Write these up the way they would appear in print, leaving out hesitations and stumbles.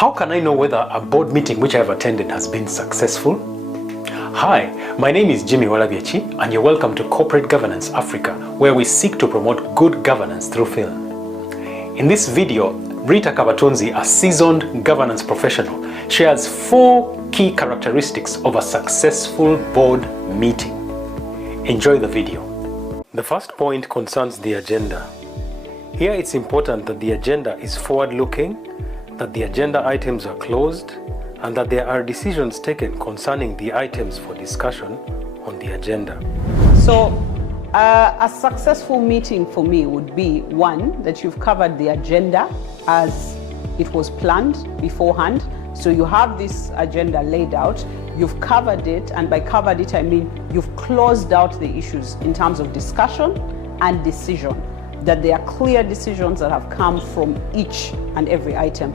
How can I know whether a board meeting which I have attended has been successful? Hi, my name is Jimmy Walabiachi, and you're welcome to Corporate Governance Africa, where we seek to promote good governance through film. In this video, Rita Kabatunzi, a seasoned governance professional, shares 4 key characteristics of a successful board meeting. Enjoy the video. The first point concerns the agenda. Here it's important that the agenda is forward-looking, that the agenda items are closed, and that there are decisions taken concerning the items for discussion on the agenda. So a successful meeting for me would be one, that you've covered the agenda as it was planned beforehand. So you have this agenda laid out, you've covered it, and by covered it I mean you've closed out the issues in terms of discussion and decision, that there are clear decisions that have come from each and every item,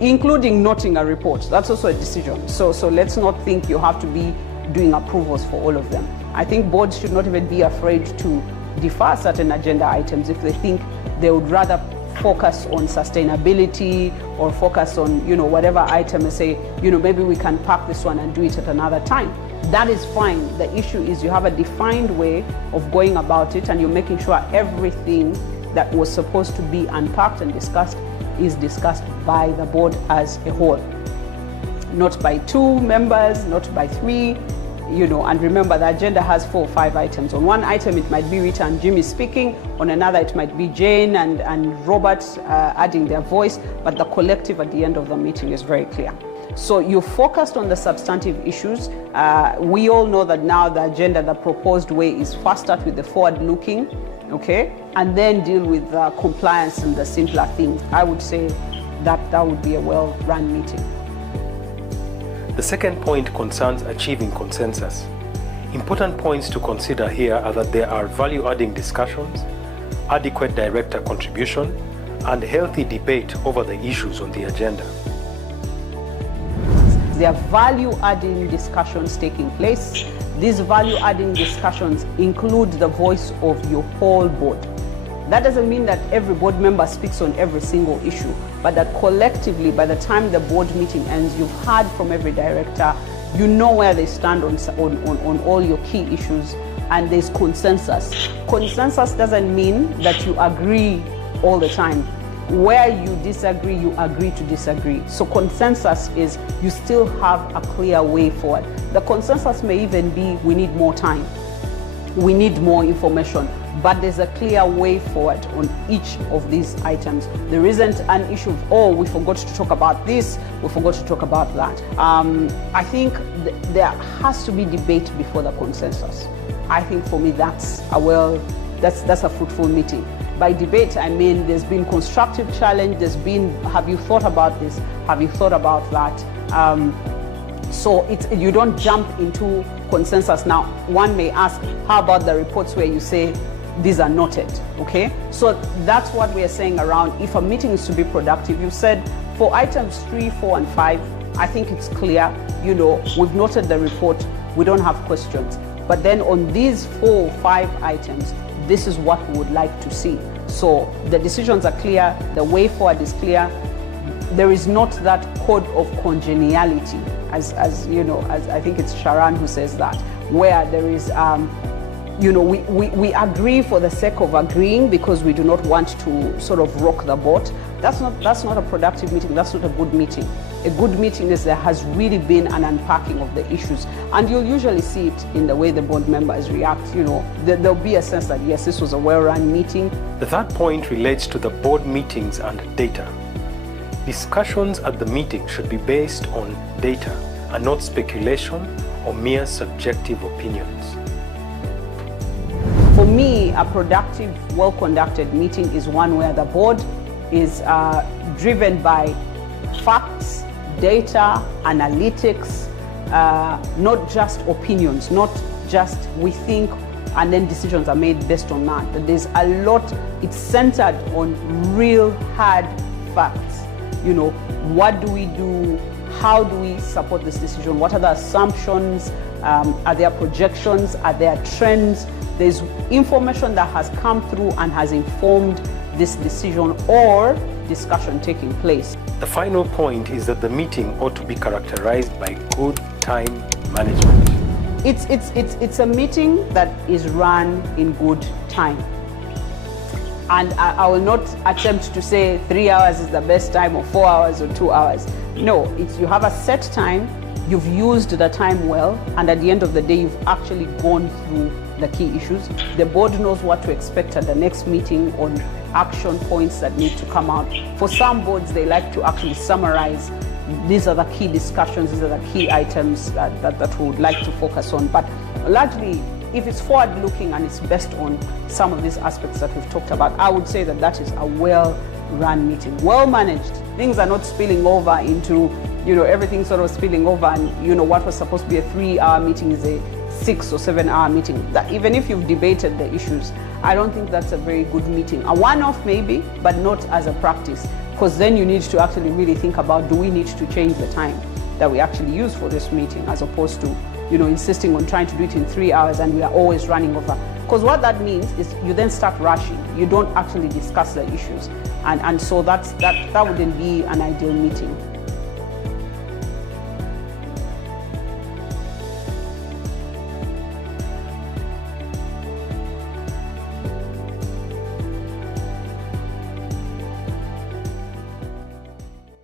including noting a report. That's also a decision. So let's not think you have to be doing approvals for all of them. I think boards should not even be afraid to defer certain agenda items if they think they would rather focus on sustainability or focus on, whatever item and say, maybe we can park this one and do it at another time. That is fine. The issue is you have a defined way of going about it, and you're making sure everything that was supposed to be unpacked and discussed is discussed by the board as a whole. Not by 2 members, not by 3, and remember the agenda has 4 or 5 items. On one item it might be Rita and Jimmy speaking, on another it might be Jane and Robert adding their voice, but the collective at the end of the meeting is very clear. So you focused on the substantive issues. We all know that now the agenda, the proposed way is first start with the forward-looking, okay, and then deal with compliance and the simpler things. I would say that would be a well-run meeting. The second point concerns achieving consensus. Important points to consider here are that there are value-adding discussions, adequate director contribution, and healthy debate over the issues on the agenda. There are value-adding discussions taking place. These value-adding discussions include the voice of your whole board. That doesn't mean that every board member speaks on every single issue, but that collectively, by the time the board meeting ends, you've heard from every director, you know where they stand on all your key issues, and there's consensus. Consensus doesn't mean that you agree all the time. Where you disagree, you agree to disagree. So consensus is you still have a clear way forward. The consensus may even be we need more time, we need more information, but there's a clear way forward on each of these items. There isn't an issue of, we forgot to talk about this, we forgot to talk about that. I think there has to be debate before the consensus. I think for me that's a fruitful meeting. By debate, I mean there's been constructive challenge, there's been, have you thought about this? Have you thought about that? So you don't jump into consensus. Now, one may ask, how about the reports where you say, these are noted, okay? So that's what we are saying around, if a meeting is to be productive, you said for items 3, 4, and 5, I think it's clear, we've noted the report, we don't have questions. But then on these 4 or 5 items, this is what we would like to see. So the decisions are clear, the way forward is clear. There is not that code of congeniality, as I think it's Sharon who says that, where there is, we agree for the sake of agreeing because we do not want to sort of rock the boat. That's not a productive meeting, that's not a good meeting. A good meeting is there has really been an unpacking of the issues, and you'll usually see it in the way the board members react. There'll be a sense that yes, this was a well-run meeting. The third point relates to the board meetings and data. Discussions at the meeting should be based on data and not speculation or mere subjective opinions. For me, a productive, well-conducted meeting is one where the board is driven by facts, data, analytics, not just opinions, not just we think and then decisions are made based on that. But there's a lot, it's centered on real hard facts. What do we do? How do we support this decision? What are the assumptions? Are there projections? Are there trends? There's information that has come through and has informed this decision, or discussion taking place. The final point is that the meeting ought to be characterized by good time management. It's a meeting that is run in good time. And I will not attempt to say 3 hours is the best time or 4 hours or 2 hours. No, you have a set time, you've used the time well, and at the end of the day, you've actually gone through the key issues. The board knows what to expect at the next meeting on action points that need to come out. For some boards, they like to actually summarize, these are the key discussions, these are the key items that we would like to focus on. But largely, if it's forward-looking and it's based on some of these aspects that we've talked about, I would say that that is a well-run meeting, well-managed. Things are not spilling over into, everything sort of spilling over, and what was supposed to be a 3-hour meeting is a 6 or 7 hour meeting. That even if you've debated the issues, I don't think that's a very good meeting. A one-off maybe, but not as a practice, because then you need to actually really think about, do we need to change the time that we actually use for this meeting, as opposed to insisting on trying to do it in 3 hours and we are always running over. Because what that means is you then start rushing. You don't actually discuss the issues. And so that wouldn't be an ideal meeting.